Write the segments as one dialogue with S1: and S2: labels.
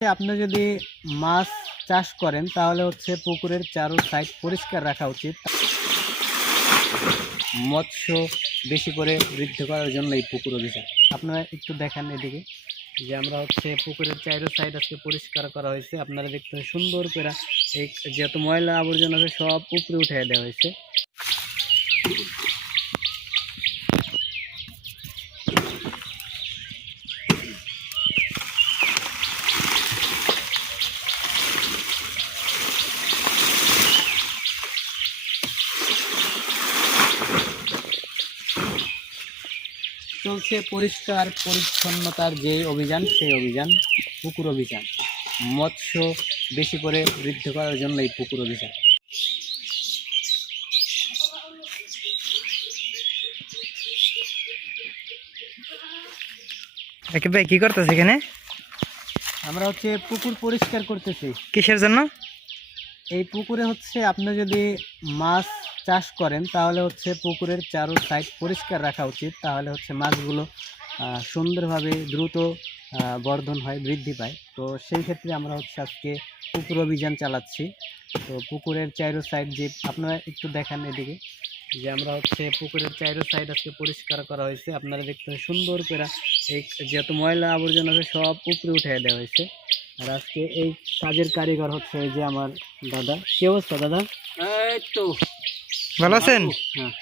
S1: আপনি যদি মাছ চাষ করেন, তাহলে হচ্ছে পুকুরের চারো সাইড পরিষ্কার রাখা উচিত। মৎস্য বেশি করে বৃদ্ধি করার জন্য এই পুকুর অভিযান। আপনারা একটু দেখান এদিকে। যে আমরা হচ্ছে পুকুরের চাইরো সাইড আজকে পরিষ্কার করা হয়েছে। আপনারা দেখতে সুন্দর করে এই যত ময়লা আবর্জনা সব উপরে উঠিয়ে দেওয়া হয়েছে। চলছে পরিষ্কার পরিচ্ছন্নতার যে অভিযান সেই অভিযান পুকুর অভিযান। মৎস্য বেশি করে বৃদ্ধি করার জন্য এই পুকুর অভিযান।
S2: ভাই কি করতেছে এখানে?
S1: আমরা হচ্ছে পুকুর পরিষ্কার করতেছি।
S2: কিসের জন্য?
S1: এই পুকুরে হচ্ছে আপনি যদি মাছ চাষ করেন, তাহলে হচ্ছে পুকুরের চারো সাইড পরিষ্কার রাখা উচিত। তাহলে হচ্ছে মাছগুলো সুন্দরভাবে দ্রুত বর্ধন হয়, বৃদ্ধি পায়। তো সেই ক্ষেত্রে আমরা হচ্ছে আজকে পুকুর অভিযান চালাচ্ছি। তো পুকুরের চাইরো সাইড যে, আপনারা একটু দেখান এদিকে। যে আমরা হচ্ছে পুকুরের চাইরো সাইড আজকে পরিষ্কার করা হয়েছে। আপনারা দেখতে সুন্দর করে এই যত ময়লা আবর্জনা আছে, সব উপরে উঠে দেওয়া হয়েছে। আর আজকে এই কাজের কারিগর হচ্ছে এই যে আমার দাদা। কি অবস্থা দাদা? এই তো।
S2: ভালো আছেন?
S1: হ্যাঁ।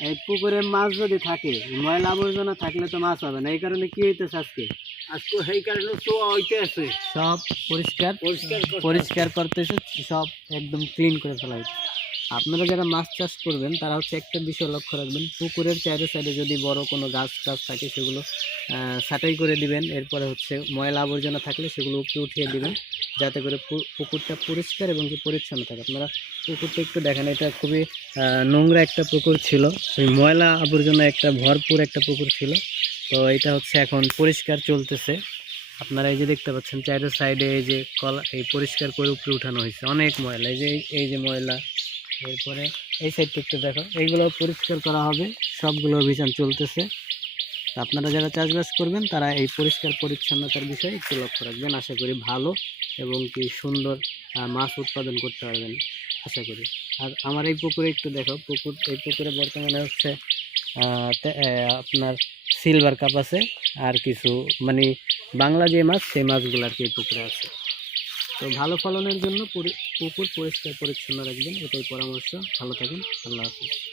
S1: এই পুকুরে মাছ যদি থাকে ময়লা আবর্জনা থাকলে তো মাছ হবে না। এই কারণে কি হইতেছে আজকে? আজকে সেই কারণে তো হইতে আছে সব পরিষ্কার? পরিষ্কার পরিষ্কার করতেছে সব একদম ক্লিন করে ফেলা হয়েছে আপনারা যারা মাছ চাষ করবেন, তারা হচ্ছে একটা বিষয় লক্ষ্য রাখবেন। পুকুরের চাইরে সাইডে যদি বড় কোনো গাছ টাছ থাকে, সেগুলো ছাঁটাই করে দিবেন। এরপরে হচ্ছে ময়লা আবর্জনা থাকলে সেগুলো উপরে উঠিয়ে দিবেন, যাতে করে পুকুরটা পরিষ্কার এবং কি পরিচ্ছন্ন থাকে। আপনারা পুকুরটা একটু দেখেন, এটা খুবই নোংরা একটা পুকুর ছিল। ওই ময়লা আবর্জনা একটা, ভরপুর একটা পুকুর ছিল। তো এটা হচ্ছে এখন পরিষ্কার চলতেছে। আপনারা এই যে দেখতে পাচ্ছেন চাইরের সাইডে এই যে কলা, এই পরিষ্কার করে উপরে উঠানো হয়েছে। অনেক ময়লা, এই যে এই যে ময়লা এরপরে এই সাইডটা একটু দেখো। এইগুলো পরিষ্কার করা হবে। সবগুলো অভিযান চলতেছে। আপনারা যারা চাষবাস করবেন, তারা এই পরিষ্কার পরিচ্ছন্নতার বিষয়ে একটু লক্ষ্য রাখবেন। আশা করি ভালো এবং কি সুন্দর মাছ উৎপাদন করতে পারবেন, আশা করি। আর আমার এই পুকুরে একটু দেখো। পুকুর, এই পুকুরে বর্তমানে হচ্ছে আপনার সিলভার কাপ আছে। আর কিছু মানে বাংলা যে মাছ, সেই মাছগুলো আর কি এই পুকুরে আছে। তো ভালো ফলনের জন্য পুকুর পরিষ্কার পরিচ্ছন্ন রাখবেন এটাই পরামর্শ। ভালো থাকুন আল্লাহ হাফিজ।